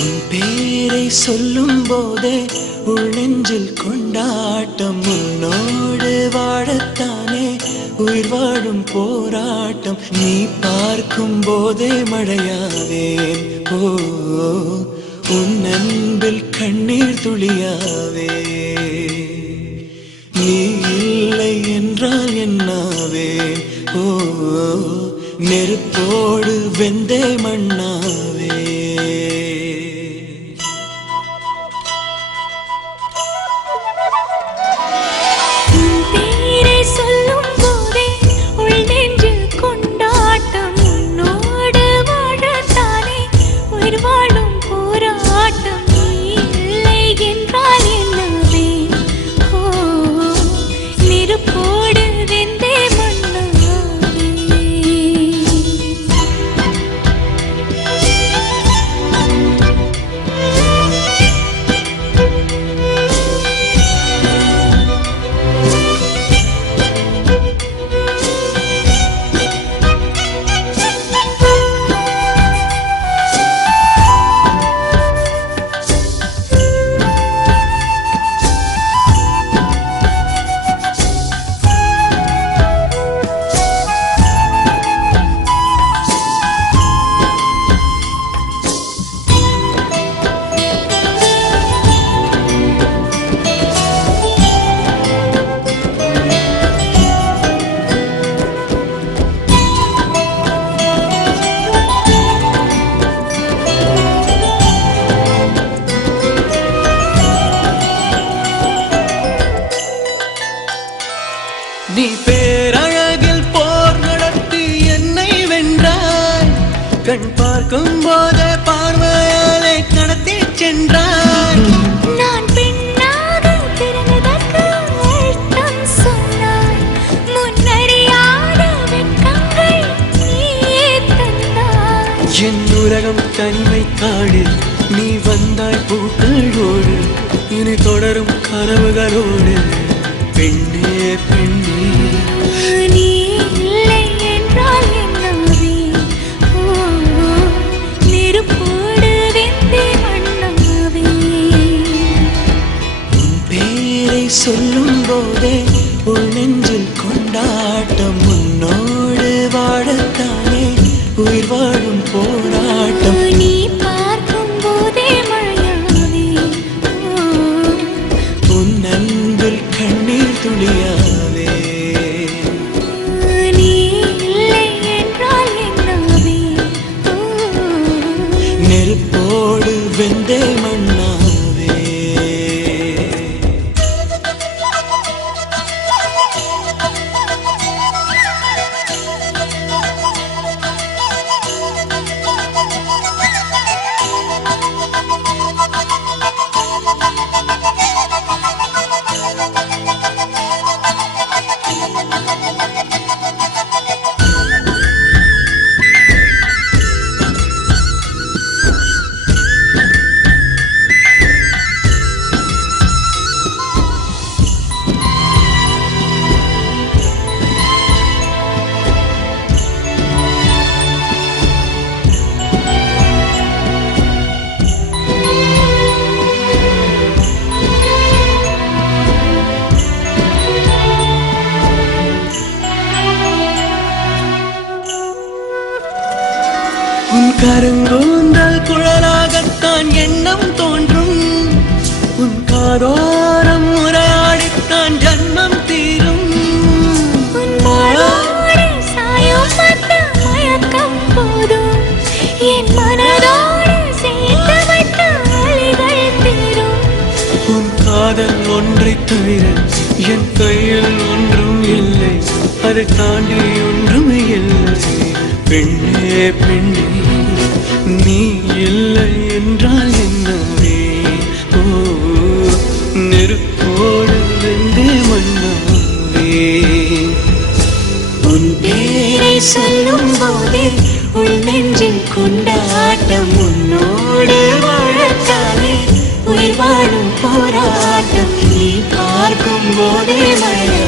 உன் பேரை சொல்லும் போதே உள் நெஞ்சில் கொண்டாட்டம். உன்னோடு வாழத்தானே உயிர் வாழும் போராட்டம். நீ பார்க்கும் போதே மழையாவேன். ஓ உன் அன்பில் கண்ணீர் துளியாவே. நீ இல்லை என்றால் என்னாவேன். ஓ நெருப்போடு வெந்தே மண்ணாவே. நீ பேரழகில் போர் நடத்தி என்னை வென்றாய். கண் பார்க்கும் போதே பார்வையாலே கடத்தி சென்றாய். நான் பெண்ணாக பிறந்ததற்கு அர்த்தம் சொன்னாய். முன்னறியாத வெட்கங்கள் நீயே தந்தாய். என் உலகம் தனிமை காடு. நீ வந்தாய் பூக்களோடு. இனி தொடரும் கனவுகளோடு. பெண்ணே பெண்ணே நீ இல்லை என்றால் என்னாவே. நெருப்போடு வெந்தே மண்ணாவே. உன் பேரை சொல்லும் போதே உள் நெஞ்சில் கொண்டாட்டம். உன்னோடு வாழத்தானே உயிர் வாழும் போராட்டம். நீ பார்க்கும் போதே மழையாவே. உன் அன்பில் கண்ணீர் துளியாவே. நீ இல்லை என்றால் என்னாவே. நெருப்போடு வெந்தே மண்ணாவே. உன் கருங்கூந்தல் குழலாகத்தான் எண்ணம் தோன்றும். உன் காதோரம் உரையாடித்தான் ஜன்மம் தீரும். உன் மாறோடு சாயும் மத்த மயக்கம் போதும். என் மனதோடு சேர்த்து வைத்த அலைகள் தீரும். உன் காதல் ஒன்றை தவிர என் கையில் ஒன்றும் இல்லை. அதை தாண்டி ஒன்றும் இல்லை. பெண்ணே பெண்ணே நீ இல்லை என்றால் என்னவே. ஓ நெருப்போடு வெந்தே மண்ணாவே. உன் பேரை சொல்லும் போதே உள் நெஞ்சில் கொண்டாட்டம். உன்னோடு வாழத்தானே உயிர் வாழும் போராட்டம். நீ பார்க்கும் போதே மழை